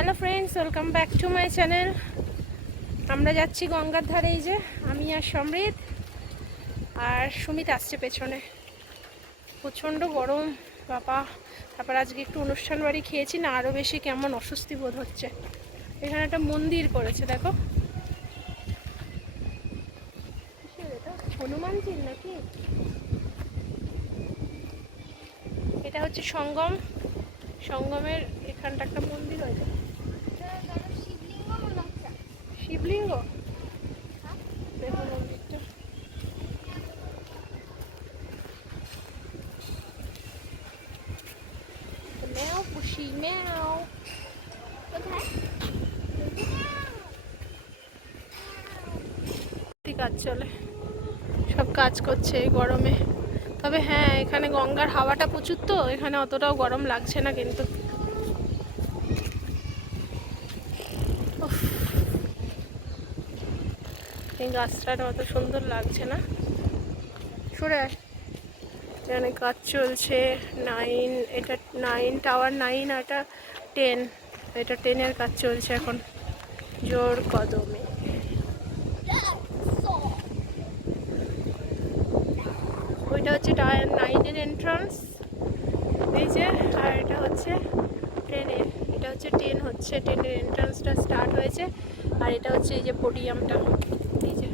Hello friends welcome back to my channel আমরা যাচ্ছি গঙ্গার ধারে এই যে, আমি আর সমৃদ্ধ আর সুমিত আসছে পেছনে। প্রচণ্ড গরম। বাবা, তারপর আজকে একটু অনুষ্ঠান বাড়ি খেয়েছি না আরও বেশি কেমন অস্বস্তি বোধ হচ্ছে। এখানে একটা মন্দির করেছে দেখো? হনুমানজির নাকি? এটা হচ্ছে সঙ্গম। সঙ্গমের এখানটা একটা মন্দির হয়েছে। শিবলিঙ্গ দেখো মন্দিরটা ম্যাও পুষি ম্যাও কি কাজ চলে। সব কাজ করছে এই গরমে। তবে হ্যাঁ এখানে গঙ্গার হাওয়াটা প্রচুর তো এখানে অতটাও গরম লাগছে না কিন্তু। এই গাছটার অত সুন্দর লাগছে না। সরে। এখানে কাজ চলছে নাইন এটা নাইন টাওয়ার নাইন আর এটা টেন এটা টেনের কাজ চলছে এখন। জোর কদমে। ওইটা হচ্ছে টায়ার নাইনের এন্ট্রান্স এই যে আর এটা হচ্ছে ট্রেনের এটা হচ্ছে টেন হচ্ছে ট্রেনের এন্ট্রান্সটা স্টার্ট হয়েছে। আর এটা হচ্ছে এই যে পোডিয়ামটা এই যে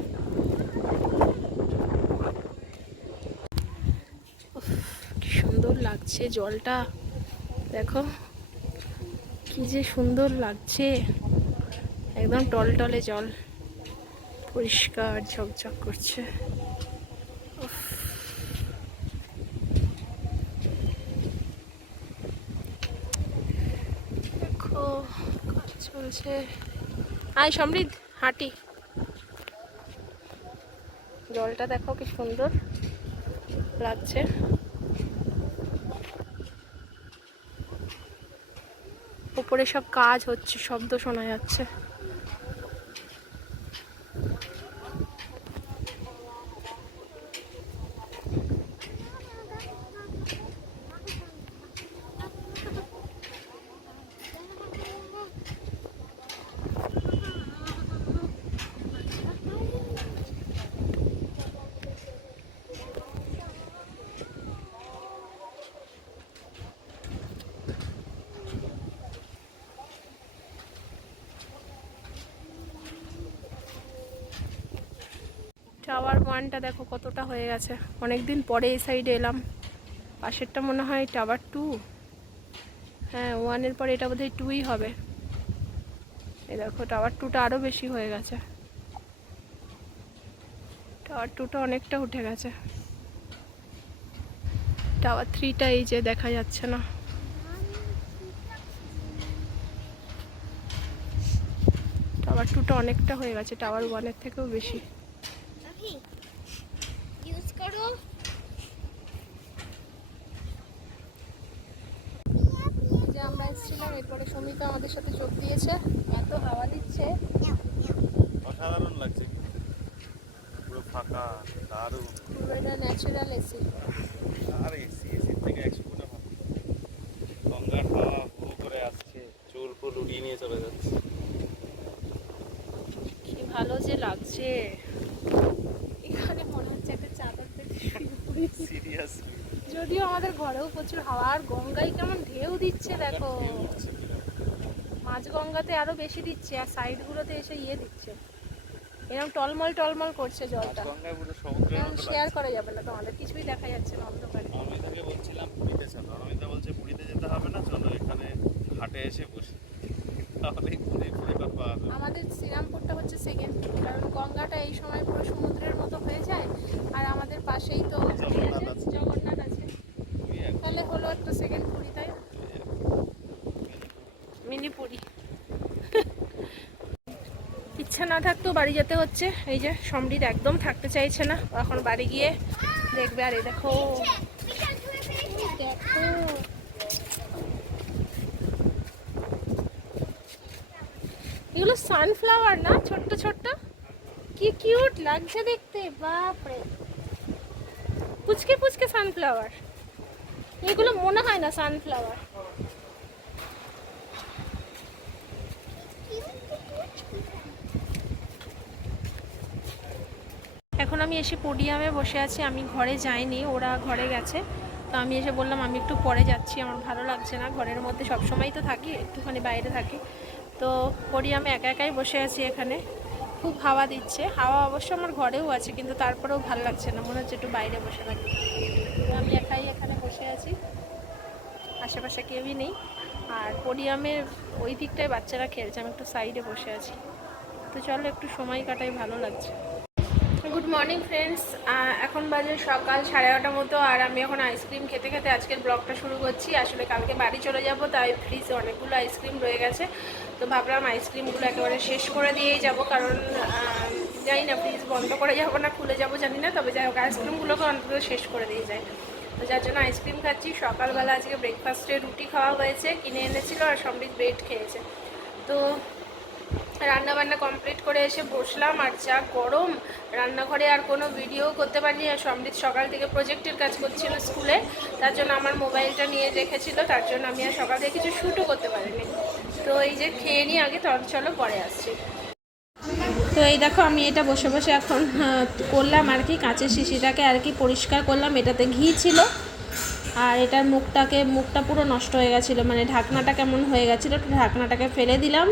উফ, কি সুন্দর জলটা, দেখো কি যে সুন্দর লাগছে। একদম টলটলে জল, পরিষ্কার ঝকঝক করছে। চলছে। আয় সমৃদ্ধ, হাঁটি। জলটা দেখো কি সুন্দর লাগছে। উপরে সব কাজ হচ্ছে শব্দ শোনা যাচ্ছে। টাওয়ার ওয়ানটা দেখো কতটা হয়ে গেছে। অনেক দিন পরে এই সাইডে এলাম। পাশেরটা মনে হয় টাওয়ার টু হ্যাঁ ওয়ানের পরে এটা বোধহয় টুই হবে। এই দেখো টাওয়ার টুটা আরও বেশি হয়ে গেছে। টাওয়ার টুটা অনেকটা উঠে গেছে। টাওয়ার থ্রিটা এই যে দেখা যাচ্ছে না। টাওয়ার টুটা অনেকটা হয়ে গেছে টাওয়ার ওয়ানের থেকেও বেশি ইউজ করো যে আমরা এসেছিলাম এরপরে সমিতা আমাদের সাথে যোগ দিয়েছে। এত হাওয়া দিচ্ছে। অসাধারণ লাগছে। পুরো ফাঁকা দারুণ। এটা ন্যাচারাল এসি আর এসি এসির থেকে একশো গুণে ভালো। গঙ্গার হাওয়া হু করে আসছে। চুল ফুল উড়িয়ে নিয়ে চলে যাচ্ছে। কি ভালো যে লাগছে। এখানে মনে হচ্ছে একটা চাদর শুয়ে সিরিয়াসলি যদিও আমাদের ঘরেও প্রচুর হাওয়া আর গঙ্গায় কেমন ঢেউ দিচ্ছে দেখো। মাঝ গঙ্গাতে আরও বেশি দিচ্ছে আর সাইডগুলোতে এসে ইয়ে দিচ্ছে। এরকম টলমল টলমল করছে জলটা। শেয়ার করা যাবে না তোমাদের কিছুই দেখা যাচ্ছে না অন্ধকারে। অমিতাকে বলছিলাম পুরীতে চলো। অমিতা বলছে পুরীতে যেতে হবে না চলো এখানে ঘাটে এসে বসি। তাহলে পুরী পুরীটা পাওয়া যাবে। আমাদের শ্রীরামপুরটা হচ্ছে সেকেন্ড কারণ গঙ্গাটা এই সময় পুরো সমুদ্রের মতো হয়ে যায় আর আমাদের পাশেই তো জগন্নাথ আছে। জগন্নাথ আছে পুরী এক- তাহলে হলো একটা সেকেন্ড পুরী তাই না? মিনি পুরী ইচ্ছা না থাকতেও বাড়ি যেতে হচ্ছে। এই যে সমৃদ্ধ একদম থাকতে চাইছে না। এখন বাড়ি গিয়ে দেখবে, আর এই দেখো। দেখো এগুলো সানফ্লাওয়ার না? ছোট্ট ছোট্ট? কি কিউট লাগছে দেখতে। বাপরে। পুচকে পুচকে সানফ্লাওয়ার এগুলো মনে হয় না সানফ্লাওয়ার এখন আমি এসে পোডিয়ামে বসে আছি, আমি ঘরে যাইনি, ওরা ঘরে গেছে। তো আমি এসে বললাম, আমি একটু পরে যাচ্ছি, আমার ভালো লাগছে না, ঘরের মধ্যে সবসময় তো থাকি, একটুখানি বাইরে থাকি। তো পোডিয়ামে একা একাই বসে আছি এখানে। খুব হাওয়া দিচ্ছে। হাওয়া অবশ্য আমার ঘরেও আছে, কিন্তু তারপরেও ভালো লাগছে না, মনে হচ্ছে একটু বাইরে বসে থাকি। তো আমি একাই এখানে বসে আছি। আশেপাশে কেউই নেই। আর পোডিয়ামের ওই দিকটায় বাচ্চারা খেলছে, আমি একটু সাইডে বসে আছি। তো চলো, একটু সময় কাটাই, ভালো লাগছে। গুড মর্নিং ফ্রেন্ডস এখন বাজে সকাল সাড়ে এগারোটার মতো, আর আমি এখন আইসক্রিম খেতে খেতে আজকের ব্লগটা শুরু করছি। আসলে কালকে বাড়ি চলে যাব, তাই ফ্রিজে অনেকগুলো আইসক্রিম রয়ে গেছে। তো ভাবলাম আইসক্রিমগুলো একেবারে শেষ করে দিয়েই যাব, কারণ জানি না ফ্রিজ বন্ধ করে যাব না, খুলে যাব, জানি না। তবে যাই হোক আইসক্রিমগুলোকে অন্তত শেষ করে দিয়ে যায় তো যার জন্য আইসক্রিম খাচ্ছি। সকালবেলা আজকে ব্রেকফাস্টে রুটি খাওয়া হয়েছে, কিনে এনেছিল আর সমৃদ্ধ ব্রেড খেয়েছে। তো রান্না বান্না কমপ্লিট করে এসে বসলাম আর যা গরম, রান্নাঘরে আর কোনো ভিডিও করতে পারিনি। আর সমৃদ্ধ সকাল থেকে প্রজেক্টের কাজ করছিল স্কুলে, তার জন্য আমার মোবাইলটা নিয়ে রেখেছিল তার জন্য আমি আর সকাল থেকে কিছু শ্যুটও করতে পারিনি। তো এই যে খেয়ে নিই আগে চলো পরে আসছি। তো এই দেখো, আমি এটা বসে বসে এখন করলাম আর কি, কাঁচের শিশিটাকে আর কি পরিষ্কার করলাম। এটাতে ঘি ছিল আর এটার মুখটাকে, মুখটা পুরো নষ্ট হয়ে গেছিল মানে ঢাকনাটা কেমন হয়ে গেছিল ঢাকনাটাকে ফেলে দিলাম,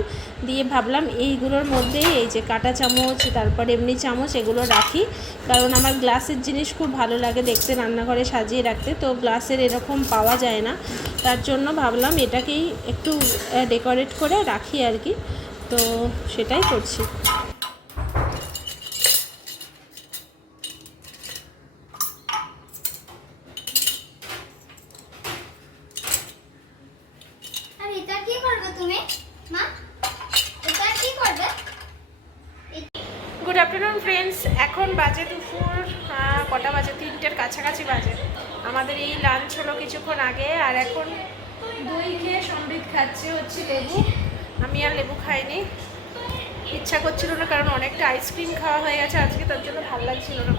দিয়ে ভাবলাম এইগুলোর মধ্যেই এই যে কাটা চামচ, তারপর এমনি চামচ, এগুলো রাখি। কারণ আমার গ্লাসের জিনিস খুব ভালো লাগে দেখতে, রান্নাঘরে সাজিয়ে রাখতে, তো গ্লাসের এরকম পাওয়া যায় না। তার জন্য ভাবলাম এটাকেই একটু ডেকোরেট করে রাখি আর কি। তো সেটাই করছি আর এটা কি করবে তুমি মা এটা কি করবে গুড আফটারনুন ফ্রেন্ডস এখন বাজে দুপুর কটা বাজে? তিনটের কাছাকাছি বাজে। আমাদের এই লাঞ্চ হলো কিছুক্ষণ আগে, আর এখন দই খেয়ে সমৃদ্ধ খাচ্ছে হচ্ছে লেবু। আমি আর লেবু খাইনি। ইচ্ছা করছিল না, কারণ অনেকটা আইসক্রিম খাওয়া হয়ে গেছে, আজকে তার জন্য ভালো লাগছিল না।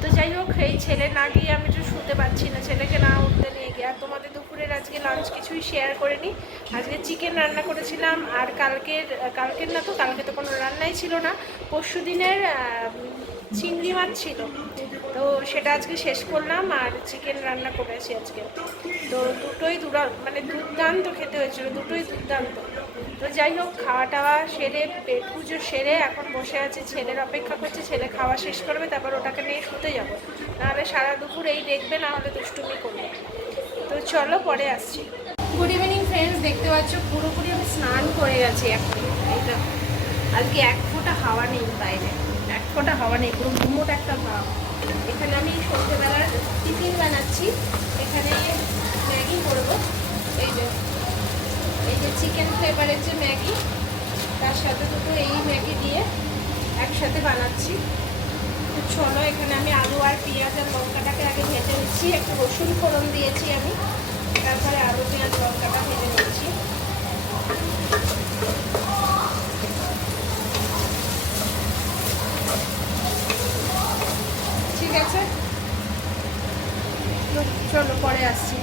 তো যাই হোক, এই ছেলে না গিয়ে আমি একটু শুতে পারছি না, ছেলেকে না উঠতে নিয়ে গিয়ে। আর তোমাদের দুপুরের আজকে লাঞ্চ কিছুই শেয়ার করিনি। আজকে চিকেন রান্না করেছিলাম, আর কালকের কালকের না তো, কালকে তো কোনো রান্নাই ছিল না। পরশু দিনের চিংড়ি মাছ ছিল। তো সেটা আজকে শেষ করলাম আর চিকেন রান্না করেছি আজকে। তো দুটোই দুরা মানে দুর্দান্ত খেতে হয়েছিল, দুটোই দুর্দান্ত। তো যাই হোক খাওয়া টাওয়া সেরে, পেট পুজো সেরে এখন বসে আছে, ছেলের অপেক্ষা করছে, ছেলে খাওয়া শেষ করবে, তারপর ওটাকে নিয়ে শুতে যাব। নাহলে সারা দুপুর এই দেখবে, না হলে দুষ্টুমি করবে। তো চলো পরে আসছি। গুড ইভিনিং ফ্রেন্ডস দেখতে পাচ্ছ, পুরোপুরি আমি স্নান করে গেছি এখন। আজকে এক ফোঁটা হাওয়া নেই বাইরে। ফোঁটা হাওয়া নেই, পুরো ঘুমোট একটা ভাব এখানে আমি সন্ধ্যেবেলার টিফিন বানাচ্ছি। এখানে ম্যাগি করব। এই যে এই যে চিকেন ফ্লেভারের যে ম্যাগি, তার সাথে দুটো এই ম্যাগি দিয়ে একসাথে বানাচ্ছি। তো চলো, এখানে আমি আলু আর পেঁয়াজ আর লঙ্কাটাকে আগে ভেজে নিচ্ছি। একটু রসুন ফোড়ন দিয়েছি আমি। তারপরে আলু, পেঁয়াজ, লঙ্কাটা ভেজে নিচ্ছি। তো চলো, পরে আসছি।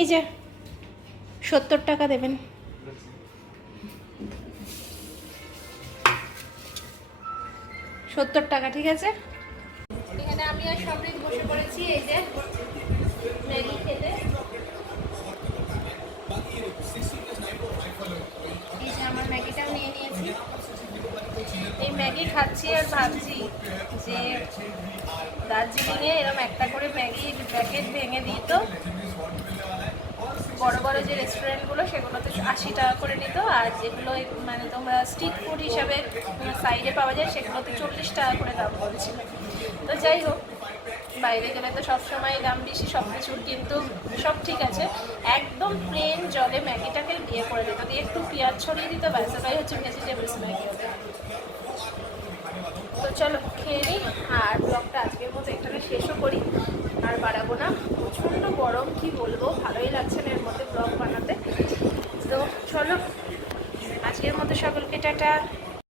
এই যে, সত্তর টাকা দেবেন। সত্তর টাকা, ঠিক আছে? এখানে আমি আর সমৃদ্ধ বসে পড়েছি, এই যে ম্যাগি খেতে এই যে আমার ম্যাগিটাও নিয়ে নিয়েছি এই ম্যাগি খাচ্ছি আর ভাবছি যে দার্জিলিংয়ে এরকম একটা করে ম্যাগি প্যাকেট ভেঙে দিত বড় বড় যে রেস্টুরেন্টগুলো সেগুলোতে আশি টাকা করে নিত আর যেগুলো মানে তোমরা স্ট্রিট ফুড হিসাবে সাইডে পাওয়া যায় সেগুলোতে চল্লিশ টাকা করে দাম বলছিল তো যাই হোক, বাইরে গেলে তো সবসময় দাম বেশি সব কিছুর কিন্তু সব ঠিক আছে। একদম প্লেন জলে ম্যাগিটাকে বিয়ে করে দিত, দিয়ে একটু পেঁয়াজ ছড়িয়ে দিত, ব্যাস হচ্ছে ভেজিটেবলস ম্যাগি। চলো খেয়ে নিই। আর ব্লগটা আজকের মতো এখানে শেষও করি। আর বাড়াবো না। প্রচণ্ড গরম, কি বলব? ভালোই লাগছে না এর মধ্যে ব্লগ বানাতে। তো চলো, আজকের মতো সকলকে টাটা।